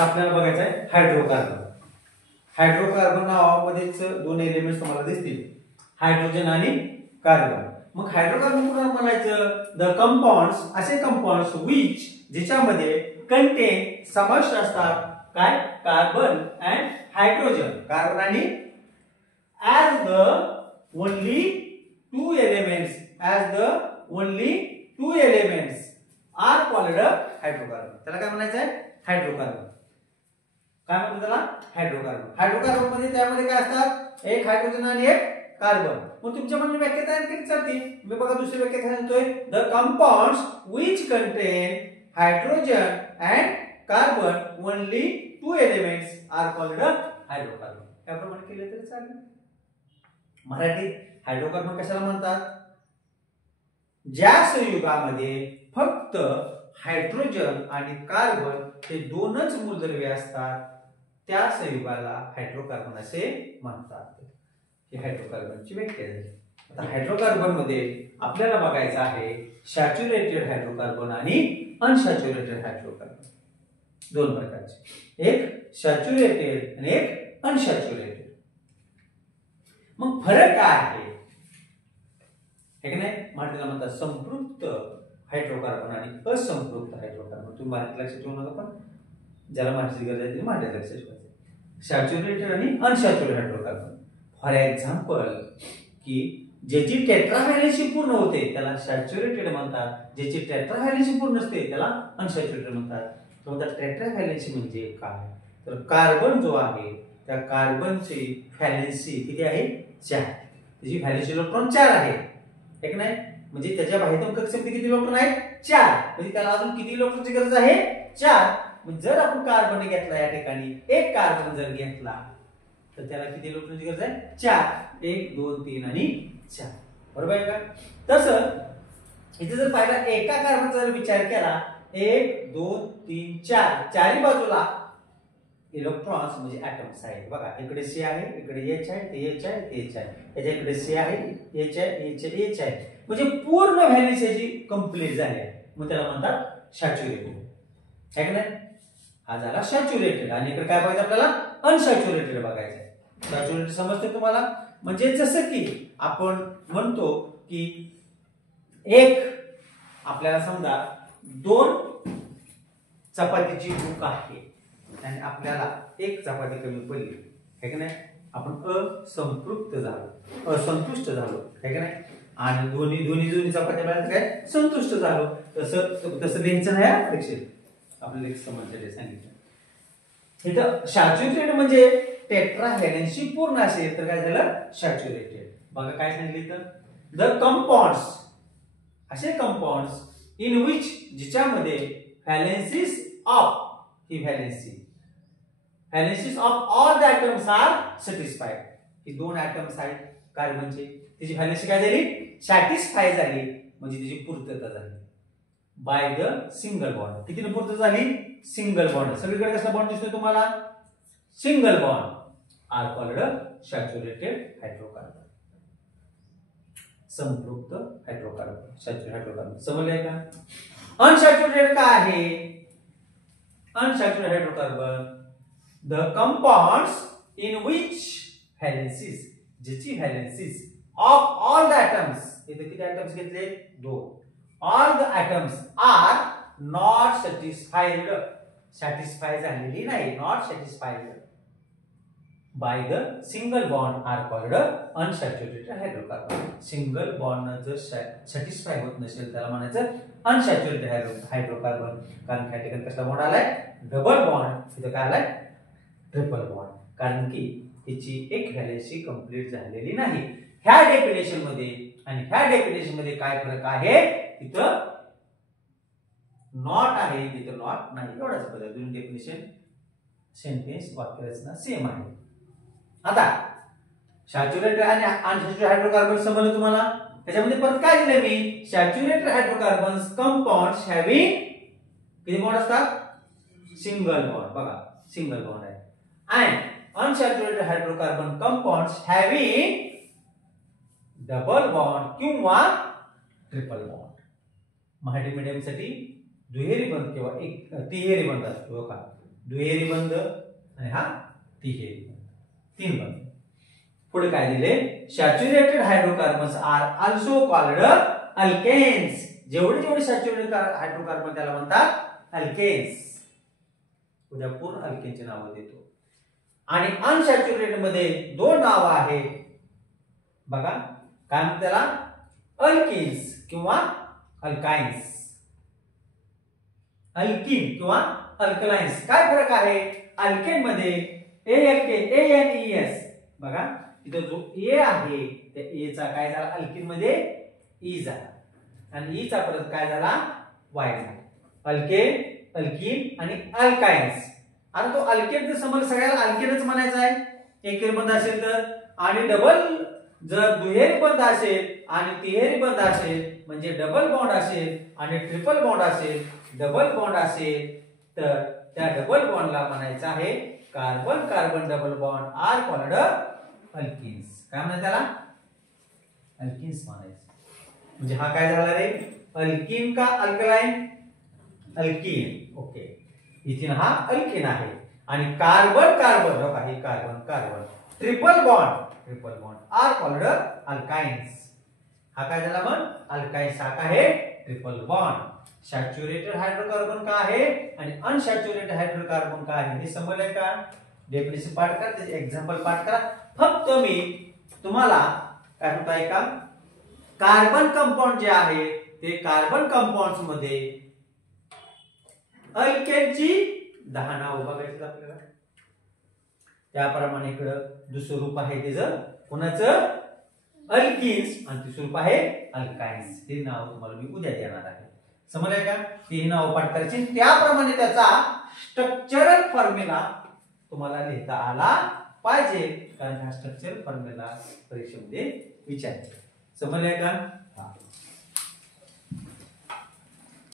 आता आपल्याला बघायचं आहे हायड्रोकार्बन. हायड्रोकार्बन नावामध्येच दोन एलिमेंट्स तुम्हाला दिसतील, हायड्रोजन आणि कार्बन. मग हायड्रोकार्बन कुणाला म्हणायचं? द कंपाऊंड्स, असे कंपाऊंड्स विच, ज्याच्यामध्ये कंटेन समाविष्ट असतात काय? Carbon and hydrogen. कार्बन आणि as the only two elements are called hydrocarbon. त्याला काय म्हणायचं आहे? हायड्रोकार्बन. काय म्हणतो त्याला? हायड्रोकार्बन. हायड्रोकार्बन मध्ये त्यामध्ये काय असतात? एक हायड्रोजन आणि एक कार्बन. मग तुमच्या मनात व्याख्या तयार केली जाते. मी बघा दुसरी व्याख्या काय सांगतोय? The compounds which contain hydrogen and carbon, only two elements are called hydrocarbon. त्याप्रमाणे केले तरी चालेल. मराठीत हायड्रोकार्बन कशाला म्हणतात? ज्या संयुगामध्ये फक्त हायड्रोजन आणि कार्बन हे दोनच मूलद्रव्ये असतात त्या संयुगाला हायड्रोकार्बन असे म्हणतात. ही हायड्रोकार्बनची व्याख्या झाली. आता हायड्रोकार्बन मध्ये आपल्याला बघायचं आहे सॅच्युरेटेड हायड्रोकार्बन आणि अनसॅच्युरेटेड हायड्रोकार्बन, दोन प्रकारचे, एक सॅच्युरेटेड आणि एक अनसॅच्युरेटेड. मग फरक काय आहे? हे की नाही, मराठीला म्हणतात संपृक्त हायड्रोकार्बन आणि असंपृक्त हायड्रोकार्बन. तुम्ही मराठी लक्षात ठेवू नका, पण ज्याला मराठीची गरज आहे त्याने मराठी लक्षात ठेवायचं. सॅच्युरेटेड आणि अनसॅच्युरेटेड हायड्रोकार्बन. फॉर एक्झाम्पल, की ज्याची टेट्राव्हॅलेन्सी पूर्ण होते त्याला सॅच्युरेटेड म्हणतात, ज्याची टेट्राव्हॅलेन्सी पूर्ण नसते त्याला अनसॅच्युरेटेड म्हणतात. तर टेट्राव्हॅलेन्सी म्हणजे काय? तर कार्बन जो आहे त्या कार्बनची व्हॅलेन्सी किती आहे? 4. त्याची व्हॅलेन्सी इलेक्ट्रॉन 4 आहे, एक नाही, म्हणजे त्याच्या बाह्यतम कक्षेमध्ये किती इलेक्ट्रॉन आहेत? 4. म्हणजे त्याला अजून किती इलेक्ट्रॉनची गरज आहे? 4. म्हणजे जर आपण कार्बन घेतला या ठिकाणी, एक कार्बन जर घेतला तर त्याला किती इलेक्ट्रॉनची गरज आहे? 4. 1 2 3 आणि 4. बरोबर आहे का? तसं इथे जर पाहिला एका कार्बनचा जर विचार केला, 1 2 3 4, चारी बाजूला इलेक्ट्रॉन्स म्हणजे ऍटम्स आहेत. बघा इकडे सी आहे, इकडे एच आहे, ते एच आहे, ते एच आहे, याच्या इकडे सी आहे, एच आहे, एच आहे, एच आहे, म्हणजे पूर्ण व्हॅलेन्सी याची कंप्लीट झाली आहे. मग त्याला म्हणतात सॅच्युरेटेड. है की नाही? हा झाला सॅच्युरेटेड. आणि इकडे काय बघायचं आपल्याला? अनसॅच्युरेटेड बघायचं आहे. सॅच्युरेटेड समजते तुम्हाला? म्हणजे जसं की आपण म्हणतो की एक आपल्याला समजा 2 चपातीची भूक आहे आणि आपल्याला एक चपाती कमी पडली, है की नाही, आपण असंतुष्ट झालो, है की नाही, आणि दोन्ही चपात्या काय संतुष्ट झालो. तसं लिहायचं नाही परीक्षेत, आपल्याला समजलेलं सांगितलं. इथं सॅच्युरेटेड म्हणजे टेट्राव्हॅलेन्सी पूर्ण असेल तर काय झालं? सॅच्युरेटेड. बघा काय सांगितलं तर द कंपाऊंड्स, असे कंपाऊंड्स इन विच, जिच्यामध्ये व्हॅलेन्सीज ऑफ, ही valencies of all the atoms are satisfied. ही 2 ॲटम्स आहेत कार्बनचे, त्याची व्हॅलेन्सी काय झाली? सॅटिस्फाय झाली, म्हणजे त्याची पूर्तता झाली बाय द सिंगल बॉन्ड. कितीने पूर्तता झाली? Single bond. सगळीकडे कसला बॉन्ड दिसतोय तुम्हाला? Single bond. Are called saturated hydrocarbon. संपृक्त हायड्रोकार्बन, सॅच्युरेटेड हायड्रोकार्बन. समजलंय का? अनसॅच्युरेटेड काय आहे? Unsaturated hydrocarbon the compounds in which valencies, ज्याची valencies of all the atoms, इथे किती ॲटम्स घेतले? 2. All the atoms are not satisfied, satisfy झालेली नाही, not satisfied by the single bond are called unsaturated hydrocarbon. Single bond जर satisfy होत नसेल त्याला म्हणायचं अनसॅच्युरेटेड हायड्रोकार्बन. कारण या ठिकाणी कसला बॉन्ड आलाय? Double bond. इथं काय आलाय? Triple bond. कारण की त्याची एक व्हॅलेन्सी कंप्लीट झालेली नाही. ह्या डेफिनेशन मध्ये आणि ह्या डेफिनेशन मध्ये काय फरक आहे? तिथं नॉट आहे, तिथं नॉट नाही, एवढाच बदल. दोन डेफिनेशन, सेंटेन्स, वाक्यरचना सेम आहे. आता सॅच्युरेटेड आणि अनसॅच्युरेटेड हायड्रोकार्बन समजलं तुम्हाला? त्याच्यामध्ये परत काय दिलं मी? सॅच्युरेटेड हायड्रोकार्बन्स कंपाऊंड्स हॅव्हिंग किती बॉन्ड असतात? Single bond. बघा सिंगल बॉन्ड आहे. and unsaturated hydrocarbon compounds having double bond किंवा ट्रिपल बॉन्ड. मराठी मीडियम साठी दुहेरी बंध किंवा एक तिहेरी बंध असतो का? दुहेरी बंध आणि हा तिहेरी बंध, 3 बंध. पुढे काय दिले, saturated hydrocarbons are also called alkanes. जेवढे जेवढे सॅच्युरेटेड हायड्रोकार्बन त्याला म्हणतात अल्केन्स. उद्या पूर्ण अल्केनची नावं देतो. आणि अनसॅच्युरेटेड मध्ये 2 नावं आहेत बघा, काय म्हणतात त्याला, अल्किन्स किंवा अल्काइन्स. अल्किन किंवा अल्कलाइन्स. काय फरक आहे अल्केन मध्ये, ANES बघा, इथं जो ए आहे त्या ए चा काय झाला अल्किन मध्ये ई झाला आणि ई चा परत काय झाला वाय झाला. अल्केन, अल्किन आणि अल्काइन्स. आता तो अल्केन तर समज सगळ्याला अल्केनच म्हणायचा आहे एकेरी बंध असेल तर, आणि डबल जर दुहेरी बंध असेल आणि तिहेरी बंध असेल म्हणजे डबल बॉन्ड असेल आणि ट्रिपल बॉन्ड असेल, डबल बॉन्ड असेल तर त्या डबल बॉन्डला म्हणायचं आहे carbon carbon double bond are called alkenes. काय म्हणतात त्याला, अल्किन्स म्हणायचं. म्हणजे हा काय झाला रे, अल्किन का अल्कलाइन, अल्किन. ओके, इथे हा अल्किन आहे. आणि कार्बन कार्बन बघा, हे carbon carbon triple bond are called alkynes. हा काय झाला मग अल्काइन्स. हा काय आहे ट्रिपल बॉन्ड. सॅच्युरेटेड हायड्रोकार्बन का आहे आणि अनसॅच्युरेटेड हायड्रोकार्बन का आहे हे समजलंय का. डेफिनेशन पाठ करा, त्याचे एक्झाम्पल पाठ करा. फक्त मी तुम्हाला काय म्हणताय का, कार्बन कंपाऊंड जे आहे ते कार्बन कंपाऊंड्स मध्ये अल्केनची 10 नावं बघायची आपल्याला. त्याप्रमाणे इकडं दुसरं रूप आहे त्याचं कोणाचं, अल्किन्स, आणि तिसरं रूप आहे अल्काइन्स. हे नाव तुम्हाला मी उद्या देणार आहे. समजलंय का. ते नाव पाठ करायची, त्याप्रमाणे त्याचा स्ट्रक्चरल फॉर्म्युला तुम्हाला लिहिता आला पाहिजे, कारण हा स्ट्रक्चरल फॉर्म्युला परीक्षेमध्ये विचारते. समजलंय का.